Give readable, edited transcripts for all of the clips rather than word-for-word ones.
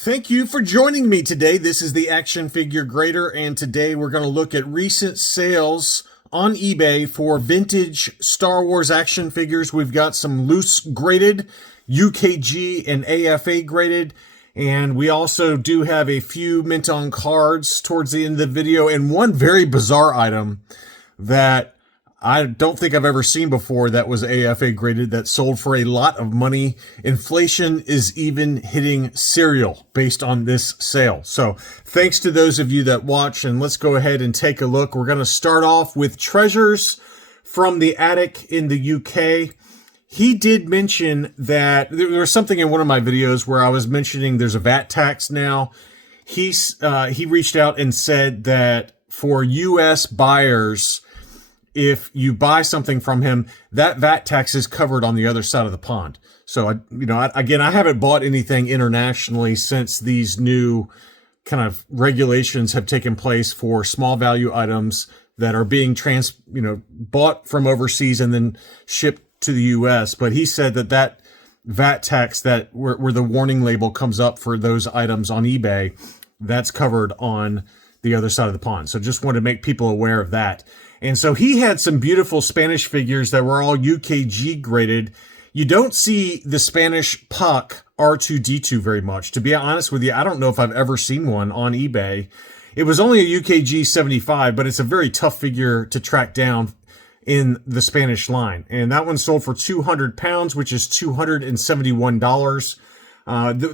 Thank you for joining me today. This is the Action Figure Grader, and today we're going to look at recent sales on eBay for vintage Star Wars action figures. We've got some loose graded, UKG and AFA graded, and we also do have a few mint on cards towards the end of the video, and one very bizarre item that I don't think I've ever seen before that was AFA graded that sold for a lot of money. Inflation is even hitting cereal based on this sale. So thanks to those of you that watch, and let's go ahead and take a look. We're going to start off with Treasures from the Attic in the UK. He did mention that there was something in one of my videos where I was mentioning there's a VAT tax now. He reached out and said that for US buyers, if you buy something from him, that VAT tax is covered on the other side of the pond. So, I haven't bought anything internationally since these new kind of regulations have taken place for small value items that are being bought from overseas and then shipped to the US. But he said that VAT tax that where the warning label comes up for those items on eBay, that's covered on the other side of the pond. So just wanted to make people aware of that. And so he had some beautiful Spanish figures that were all UKG graded. You don't see the Spanish Puck R2-D2 very much. To be honest with you, I don't know if I've ever seen one on eBay. It was only a UKG 75, but it's a very tough figure to track down in the Spanish line. And that one sold for 200 pounds, which is $271.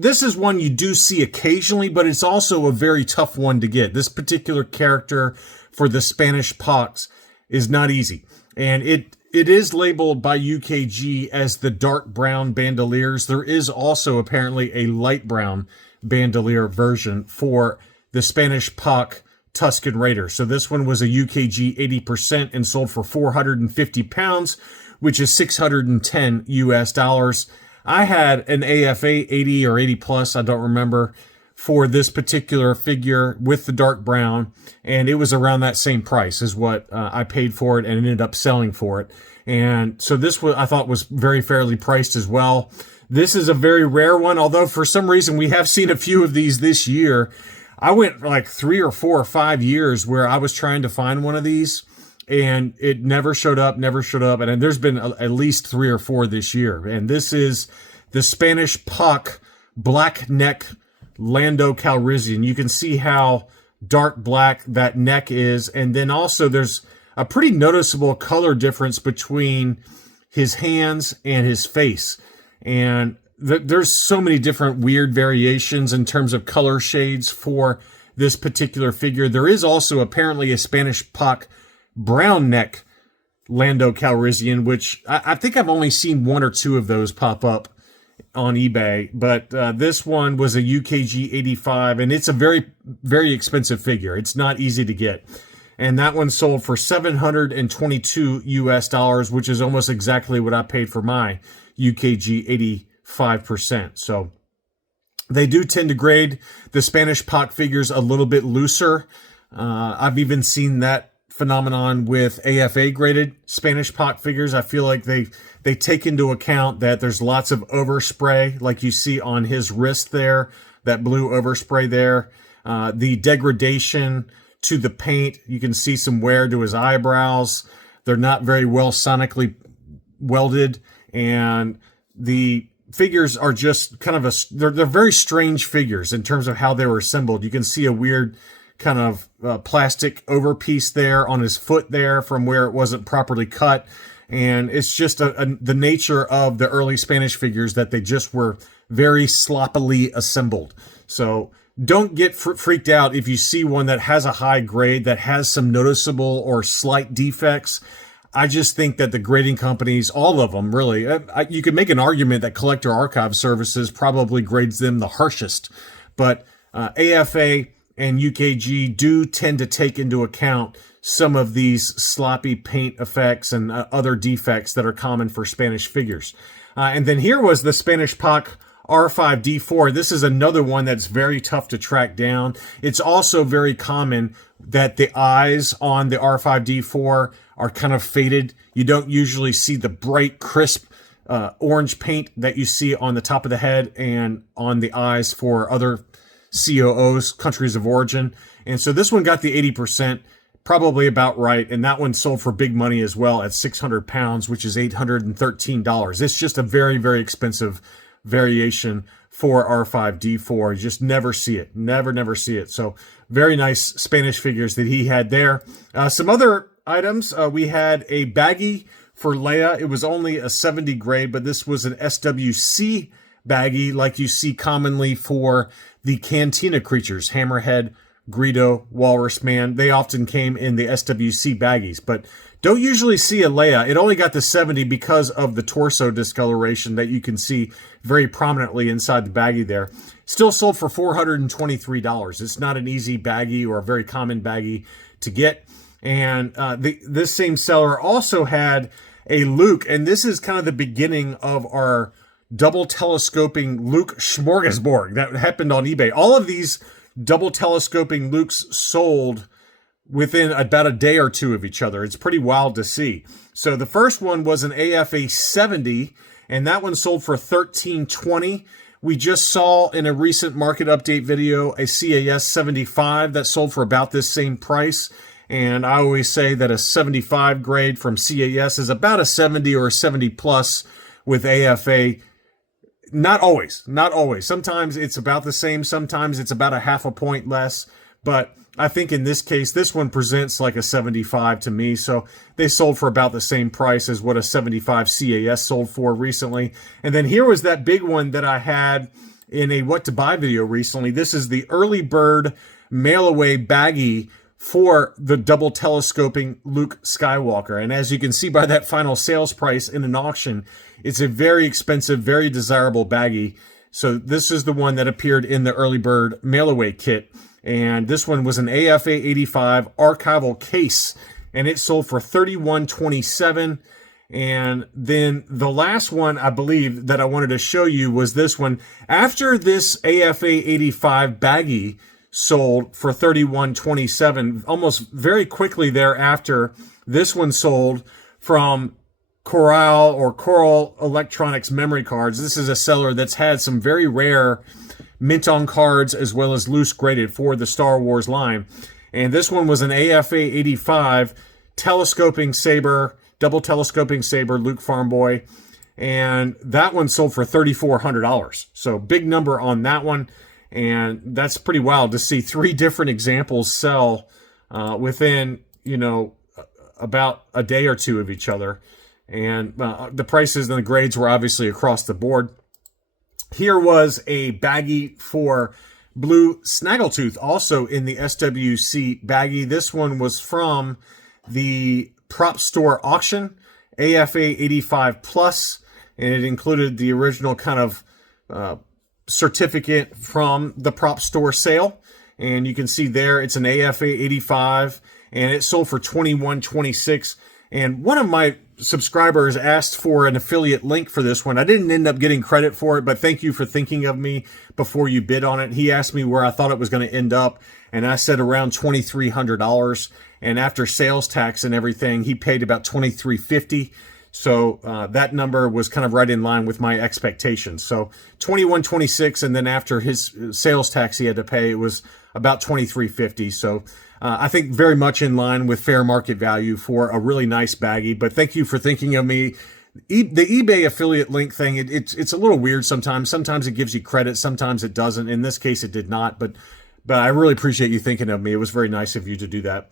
This is one you do see occasionally, but it's also a very tough one to get. This particular character for the Spanish Pucks is not easy. And it is labeled by UKG as the dark brown bandoliers. There is also apparently a light brown bandolier version for the Spanish Puck Tusken Raider. So this one was a UKG 80% and sold for 450 pounds, which is 610 US dollars. I had an AFA 80 or 80 plus, I don't remember, for this particular figure with the dark brown, and it was around that same price as what I paid for it and ended up selling for it. And so this I thought was very fairly priced as well. This is a very rare one, although for some reason we have seen a few of these this year. I went like 3 or 4 or 5 years where I was trying to find one of these, and it never showed up. And there's been at least 3 or 4 this year. And this is the Spanish Puck Black Neck Lando Calrissian. You can see how dark black that neck is. And then also there's a pretty noticeable color difference between his hands and his face. And there's so many different weird variations in terms of color shades for this particular figure. There is also apparently a Spanish Puck brown neck Lando Calrissian, which I think I've only seen 1 or 2 of those pop up on eBay, but this one was a UKG 85, and it's a very, very expensive figure. It's not easy to get. And that one sold for 722 US dollars, which is almost exactly what I paid for my UKG 85%. So they do tend to grade the Spanish Puck figures a little bit looser. I've even seen that phenomenon with AFA graded Spanish Puck figures. I feel like they take into account that there's lots of overspray, like you see on his wrist there, that blue overspray there. The degradation to the paint, you can see some wear to his eyebrows. They're not very well sonically welded, and the figures are just kind of they're very strange figures in terms of how they were assembled. You can see a weird kind of plastic overpiece there on his foot there from where it wasn't properly cut. And it's just the nature of the early Spanish figures that they just were very sloppily assembled. So don't get freaked out if you see one that has a high grade, that has some noticeable or slight defects. I just think that the grading companies, all of them really, you could make an argument that Collector Archive Services probably grades them the harshest. But AFA and UKG do tend to take into account some of these sloppy paint effects and other defects that are common for Spanish figures. And then here was the Spanish Puck R5-D4. This is another one that's very tough to track down. It's also very common that the eyes on the R5-D4 are kind of faded. You don't usually see the bright, crisp orange paint that you see on the top of the head and on the eyes for other COOs, countries of origin. And so this one got the 80%, probably about right. And that one sold for big money as well at 600 pounds, which is $813. It's just a very, very expensive variation for R5D4. You just never see it. Never see it. So very nice Spanish figures that he had there. Some other items. We had a baggie for Leia. It was only a 70 grade, but this was an SWC baggie like you see commonly for the Cantina creatures, Hammerhead, Greedo, Walrus Man. They often came in the SWC baggies, but don't usually see a Leia. It only got the 70 because of the torso discoloration that you can see very prominently inside the baggie there. Still sold for $423. It's not an easy baggie or a very common baggie to get. And this same seller also had a Luke, and this is kind of the beginning of our double telescoping Luke smorgasbord that happened on eBay. All of these double telescoping Lukes sold within about a day or two of each other. It's pretty wild to see. So the first one was an AFA 70, and that one sold for $1320. We just saw in a recent market update video a CAS 75 that sold for about this same price. And I always say that a 75 grade from CAS is about a 70 or a 70 plus with AFA. Not always. Sometimes it's about the same. Sometimes it's about a half a point less. But I think in this case, this one presents like a 75 to me. So they sold for about the same price as what a 75 CAS sold for recently. And then here was that big one that I had in a what to buy video recently. This is the early bird mail away baggie for the double telescoping Luke Skywalker. And as you can see by that final sales price in an auction, it's a very expensive, very desirable baggie. So this is the one that appeared in the early bird mail away kit. And this one was an AFA 85 archival case, and it sold for $31.27. And then the last one, I believe, that I wanted to show you was this one. After this AFA 85 baggie sold for $31.27, almost very quickly thereafter, this one sold from Coral Electronics memory cards. This is a seller that's had some very rare mint on cards as well as loose graded for the Star Wars line. And this one was an AFA 85 telescoping saber, double telescoping saber, Luke Farm Boy. And that one sold for $3,400. So big number on that one. And that's pretty wild to see three different examples sell within, about a day or two of each other. And the prices and the grades were obviously across the board. Here was a baggie for Blue Snaggletooth, also in the SWC baggie. This one was from the Prop Store auction, AFA 85 Plus, and it included the original kind of certificate from the Prop Store sale. And you can see there it's an AFA 85, and it sold for $21.26. And one of my subscribers asked for an affiliate link for this one. I didn't end up getting credit for it, but thank you for thinking of me before you bid on it. He asked me where I thought it was going to end up, and I said around $2,300. And after sales tax and everything, he paid about $2,350. So that number was kind of right in line with my expectations. So $21.26, and then after his sales tax he had to pay, it was about $23.50. So I think very much in line with fair market value for a really nice baggie. But thank you for thinking of me. The eBay affiliate link thing, it's a little weird sometimes. Sometimes it gives you credit, sometimes it doesn't. In this case, it did not. But I really appreciate you thinking of me. It was very nice of you to do that.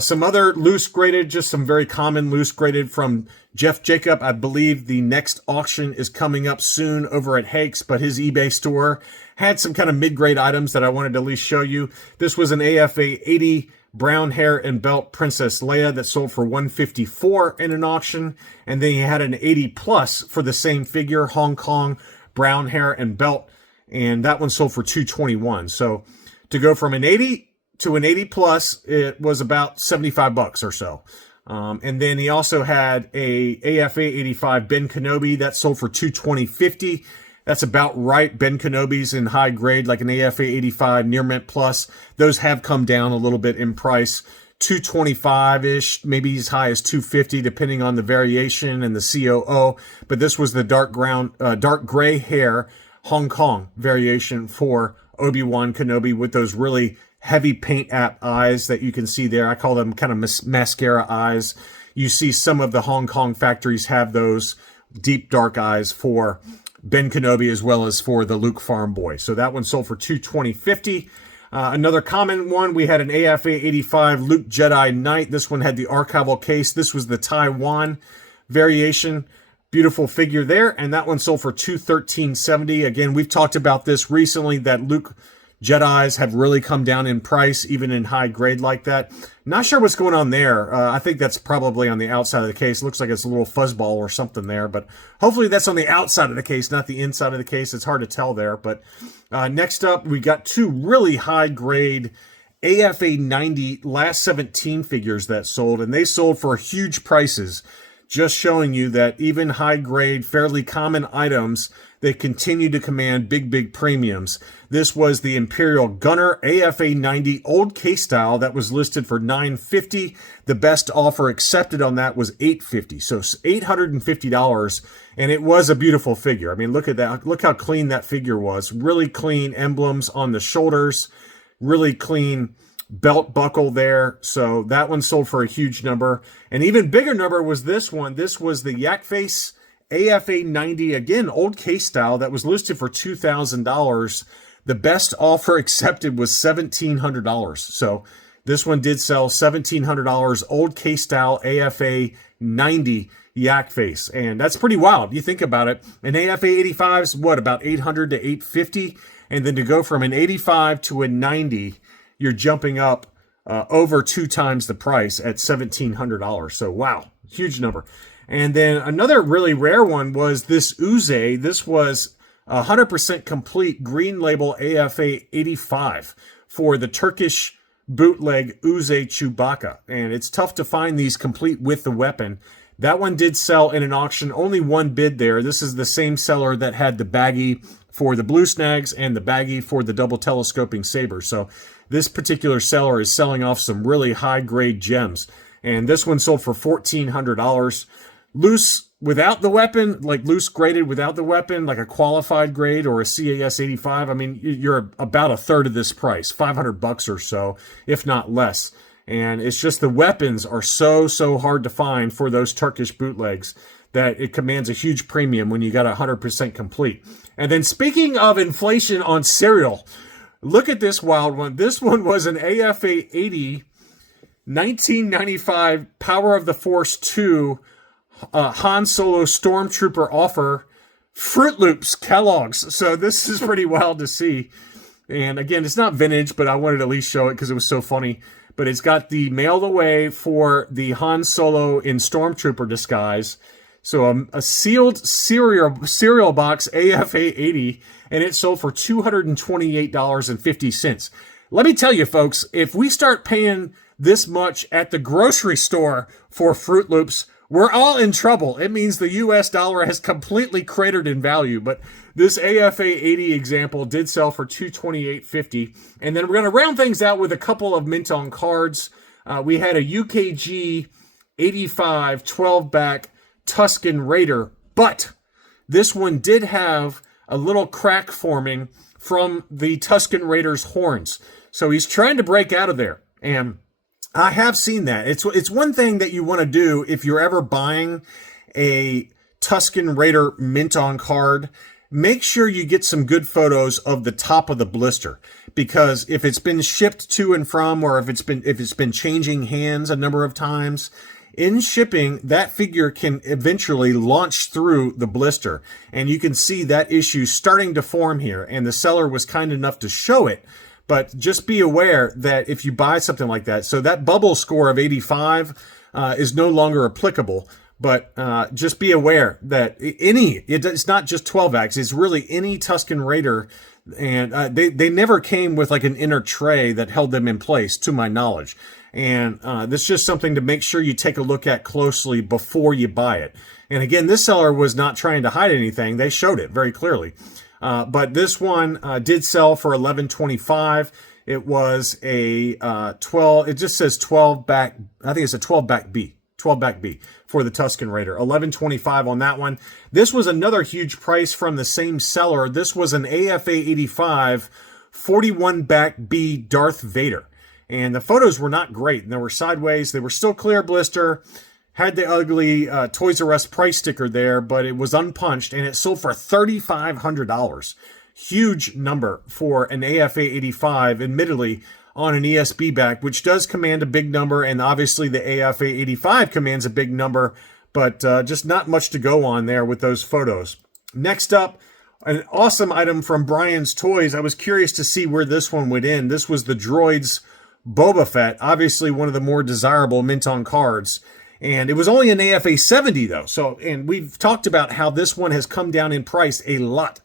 Some other loose graded, just some very common loose graded from Jeff Jacob. I believe the next auction is coming up soon over at Hakes, but his eBay store had some kind of mid-grade items that I wanted to at least show you. This was an AFA 80 brown hair and belt Princess Leia that sold for $154 in an auction. And then he had an 80 plus for the same figure, Hong Kong brown hair and belt. And that one sold for $221. So to go from an 80 to an 80 plus, it was about $75 or so. And then he also had a AFA 85 Ben Kenobi that sold for $220.50. That's about right. Ben Kenobi's in high grade, like an AFA 85 Near Mint Plus. Those have come down a little bit in price 225-ish, maybe as high as 250, depending on the variation and the COO. But this was the dark gray hair Hong Kong variation for Obi-Wan Kenobi with those really heavy paint app eyes that you can see there. I call them kind of mascara eyes. You see some of the Hong Kong factories have those deep dark eyes for Ben Kenobi as well as for the Luke Farm Boy. So that one sold for $220.50. Another common one, we had an AFA 85 Luke Jedi Knight. This one had the archival case. This was the Taiwan variation. Beautiful figure there. And that one sold for $213.70. Again, we've talked about this recently, that Luke Jedis have really come down in price, even in high grade like that. Not sure what's going on there. I think that's probably on the outside of the case. Looks like it's a little fuzzball or something there, but hopefully that's on the outside of the case, not the inside of the case. It's hard to tell there. But next up, we got two really high grade AFA 90 last 17 figures that sold, and they sold for huge prices. Just showing you that even high grade, fairly common items, they continue to command big premiums. This was the Imperial Gunner AFA 90 old case style that was listed for $950. The best offer accepted on that was $850. So $850, and it was a beautiful figure. I mean, look at that. Look how clean that figure was. Really clean emblems on the shoulders. Really clean belt buckle there. So that one sold for a huge number. An even bigger number was this one. This was the Yak Face AFA 90, again, old case style, that was listed for $2,000. The best offer accepted was $1,700. So this one did sell $1,700, old case style AFA 90 Yak Face. And that's pretty wild. You think about it. An AFA 85 is what, about $800 to $850? And then to go from an 85 to a 90, you're jumping up over 2 times the price at $1,700. So wow, huge number. And then another really rare one was this Uze. This was 100% complete green label AFA 85 for the Turkish bootleg Uze Chewbacca. And it's tough to find these complete with the weapon. That one did sell in an auction, only one bid there. This is the same seller that had the baggie for the Blue Snags and the baggie for the double telescoping saber. So this particular seller is selling off some really high grade gems. And this one sold for $1,400. Loose without the weapon, like loose graded without the weapon, like a qualified grade or a CAS 85, I mean, you're about a third of this price, $500 or so, if not less. And it's just the weapons are so hard to find for those Turkish bootlegs that it commands a huge premium when you got 100% complete. And then speaking of inflation on cereal, look at this wild one. This one was an AFA 80 1995 Power of the Force 2 Han Solo Stormtrooper offer, Fruit Loops Kellogg's. So this is pretty wild to see. And again, it's not vintage, but I wanted to at least show it because it was so funny. But it's got the mailed away for the Han Solo in Stormtrooper disguise. So a sealed cereal box AFA 80, and it sold for $228.50. Let me tell you, folks, if we start paying this much at the grocery store for Fruit Loops, we're all in trouble. It means the US dollar has completely cratered in value. But this AFA 80 example did sell for $228.50. And then we're going to round things out with a couple of mint on cards. We had a UKG 85 12-back Tusken Raider, but this one did have a little crack forming from the Tusken Raider's horns. So he's trying to break out of there. And I have seen that. It's one thing that you want to do if you're ever buying a Tusken Raider mint on card. Make sure you get some good photos of the top of the blister, because if it's been shipped to and from, or if it's been changing hands a number of times, in shipping, that figure can eventually launch through the blister, and you can see that issue starting to form here. And the seller was kind enough to show it. But just be aware that if you buy something like that, so that bubble score of 85 is no longer applicable. But just be aware that it's not just 12X, it's really any Tusken Raider. And they never came with like an inner tray that held them in place, to my knowledge. And this is just something to make sure you take a look at closely before you buy it. And again, this seller was not trying to hide anything. They showed it very clearly. But this one did sell for $11.25. It was a 12, it just says 12 back, I think it's a 12 back B. 12 back B for the Tusken Raider. $11.25 on that one. This was another huge price from the same seller. This was an AFA 85 41 back B Darth Vader. And the photos were not great. And they were sideways. They were still clear blister. Had the ugly Toys R Us price sticker there, but it was unpunched. And it sold for $3,500. Huge number for an AFA 85, admittedly, on an ESB back, which does command a big number, and obviously the AFA 85 commands a big number, but just not much to go on there with those photos. Next up, an awesome item from Brian's Toys. I was curious to see where this one would end. This was the Droids Boba Fett, obviously one of the more desirable mint-on cards. And it was only an AFA 70, though. So, and we've talked about how this one has come down in price a lot.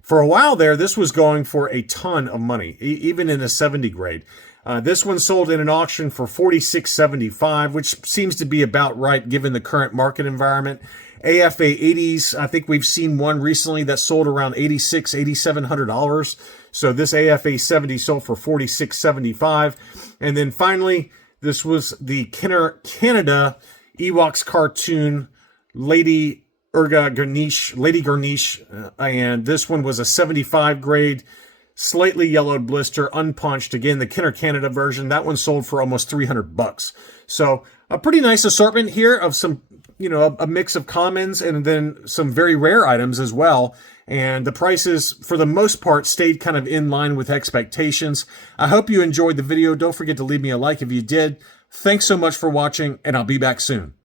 For a while there, this was going for a ton of money, even in a 70 grade. This one sold in an auction for $46.75, which seems to be about right given the current market environment. AFA 80s, I think we've seen one recently that sold around $8,600, $8,700. So this AFA 70 sold for $46.75. And then finally, this was the Kenner Canada Ewoks cartoon Lady Garnish, and this one was a 75 grade, slightly yellowed blister, unpunched. Again, the Kenner Canada version. That one sold for almost $300. So a pretty nice assortment here of some, you know, a mix of commons and then some very rare items as well. And the prices, for the most part, stayed kind of in line with expectations. I hope you enjoyed the video. Don't forget to leave me a like if you did. Thanks so much for watching, and I'll be back soon.